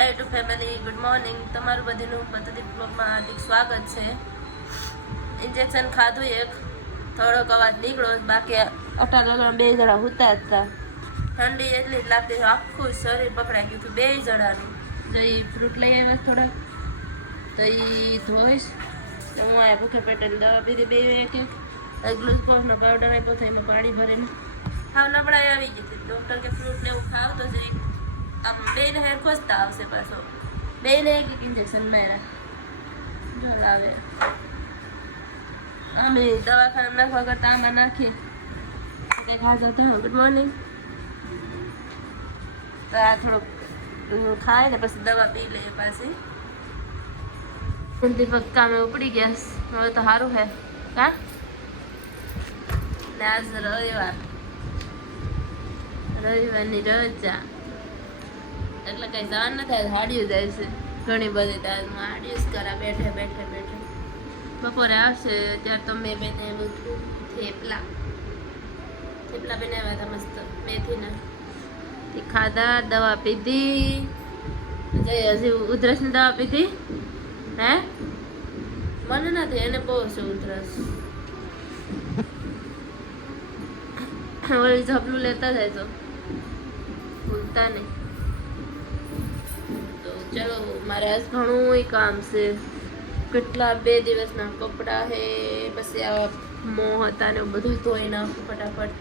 Hi to family, good morning. તમારું બધીનું પદ્ધતિ બ્લોગમાં હાર્દિક સ્વાગત છે. ઇન્જેક્શન ખાધું એક, થોડોક અવાજ નીકળ્યો, બાકી 18 બે જણા હુતા હતા. ઠંડી એટલી જ લાગતી, આખું શરીર પકડાઈ ગયું હતું બે જણાનું. જો એ ફ્રૂટ લઈ આવ્યા થોડાક, તો એ ધોઈશ. હું આ ભૂખે પેટે દવા પીધી બે એક ગ્લુકોઝનો પાવડર આપ્યો હતો, એમાં પાણી ભરીને હાવ નબળાઈ આવી ગઈ હતી. ડૉક્ટર કે ફ્રૂટ ને એવું ખાવ તો જઈ આમ બેને હેર ખોજતા આવશે પાછો. બેને એક ઇન્જેક્શન માર્યા જો આવે. અમે દવાખાને નાખવા કરતા આમાં નાખીએ કંઈક હાજર થયો. Good morning. તો આ થોડુંક ખાય ને પછી દવા પી લઈએ પાછી. દીપક કામે ઉપડી ગયા, હવે તો સારું હે કા. ને આજ રવિવારની રજા એટલે કઈ જવાનું નથી. હાડિયું જાય છે ઘણી બધી. તાજમાં હાડિયું જ કરા બેઠે બેઠે બેઠે. બપોરે આવશે ત્યારે તો મેં બેને થેપલા બનાવ્યા હતા મસ્ત મેથીના. તે ખાધા, દવા પીધી. હજી ઉધરસની દવા પીધી હે? મને નથી, એને બહુ છે ઉધરસ. ઓલી ઝપલું લેતા જાય તો ભૂલતા નહીં. તો ચલો, મારે આજ ઘણું કામ છે. કેટલા 2 દિવસના કપડાં હે, પછી આવા મોં હતા ને બધું ધોઈ નાખું ફટાફટ.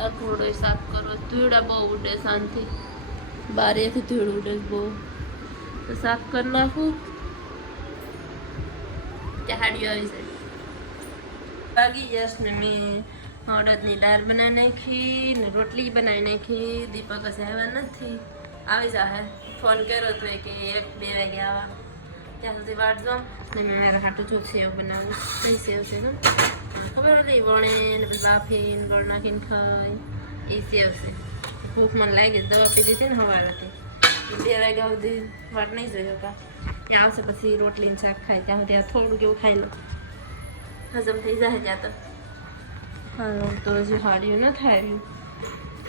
આ ઘોડો સાફ કરો. ધૂળા બહુ ઉડે શાંતિ, બારેથી ધૂળ ઉડે બહુ, તો સાફ કરી નાખું. હાડિયું આવી જાય. વાગી જશ ને મેં અડદની દાળ બનાવી નાખી ને રોટલી બનાવી નાખી. દીપક હશે આવ્યા નથી, આવી જાહે. ફોન કર્યો હતો કે 1-2 વાગે આવા, ત્યાં સુધી વાટ જો. ને મેં મારા હાટું જો સેવ બનાવું. કઈ સેવ છે ને ખબર નથી, વણે ને પછી બાફીને ગોળ નાખીને ખાય એ સેવ છે. ભૂખ મને લાગી, દવા પીધી હતી ને સવારેથી. 2 વાગ્યા સુધી વાટ નહીં જોયો કા. ત્યાં આવશે પછી રોટલી ને શાક ખાય, ત્યાં સુધી થોડું કેવું ખાઈ લો, હજમ થઈ જાય ત્યાં તો. હા, તો હજી હાડિયું ન થાય.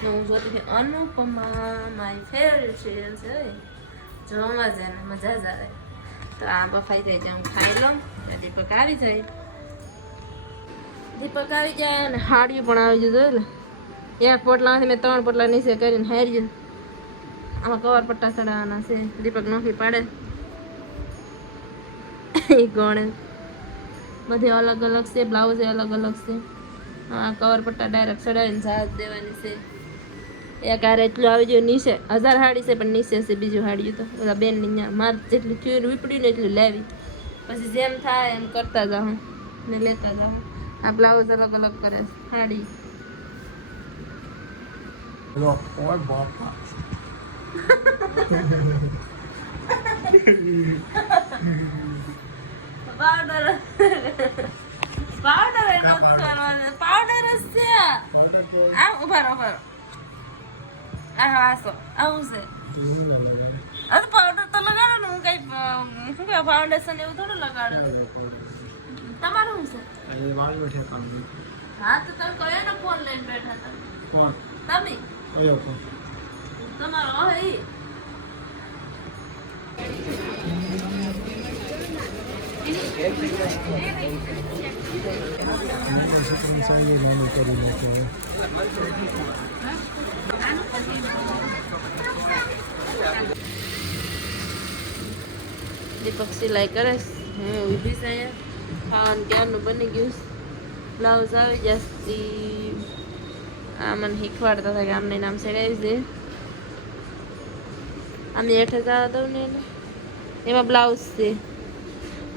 હું જોતી હતી અનુપમા, મારી ફેવરેટ સિરિયલ છે. જોવા જાય ને મજા જ આવે. તો આ બફાઈ જાય હું ખાઈ લઉં. દીપક આવી જાય. દીપક આવી જાય અને હાડિયું પણ આવી જતું. એટલે એક પોટલામાંથી મેં 3 પોટલા નીચે કરીને હાર્યું. આમાં કવર પટ્ટા ચડાવવાના છે. દીપક નોખી પાડે એ ગણે. બધી અલગ અલગ છે, બ્લાઉઝ અલગ અલગ છે. હા, કવર પટ્ટા ડાયરેક્ટ ચડાવીને જાત દેવાની છે. એક હારે એટલું આવી ગયું નીચે. 1000 હાડી છે પણ નીચે છે બીજું હાડિયું. તો ઓલા બેનની ત્યાં મારે જેટલું થયું વીપડ્યું ને એટલું લાવી. પછી જેમ થાય એમ કરતા જાઉં ને લેતા જાઉં. આ બ્લાઉઝ અલગ અલગ કરે હાડી. પાવડર એનો કરવાનો. પાવડર જ છે. આમ ઉભા આસો આવું છે. અરે પાવડર તો લગાડો ને. હું કઈ શું કે ફાઉન્ડેશન એવું થોડું લગાડો. તમારું શું છે? હા, તો તમે કયો ને ફોન લઈને બેઠા હતા? તમે તમારો હવે દીપક સિલાઈ કરે. હું ઊભી છે અહીંયા. ખાવાનું ક્યારનું બની ગયું. બ્લાઉઝ આવી જશે. આ મને શીખવાડતા હતા કે આમને નામ ચડાવી છે. આમને હેઠે જવા દઉં ને એને. એમાં બ્લાઉઝ છે.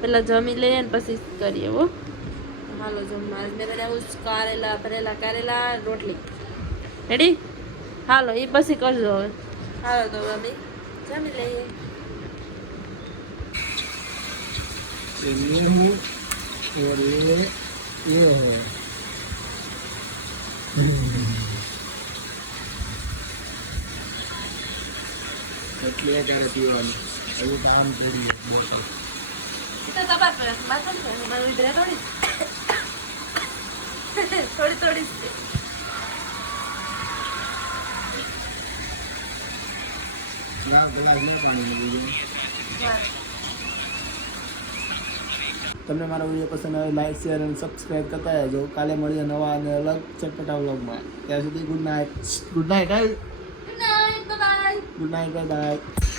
પેલા જમી લઈએ ને પછી કરીએ. હો હાલો જમવા. મેં બનાવું કારેલા, ભરેલા કારેલા, રોટલી. રેડી? હાલો એ પછી કરજો હવે. હાલો તો અમે જમી લઈએ. એટલે ક્યારે પીવાનું એવું કામ કરીએ બોટલ તો તપાસ કરે બાથરૂમ છે બધું ઇધરે થોડી થોડી છે. ગ્લાસ ને પાણી મૂકી તમને મારો વિડીયો પસંદ આવે લાઈક શેર અને સબસ્ક્રાઈબ કરતા રહેજો. કાલે મળીએ નવા અને અલગ ચટપટા વ્લોગમાં. ત્યાં સુધી good night. Good night. Good night, bye. Good night. Bye by.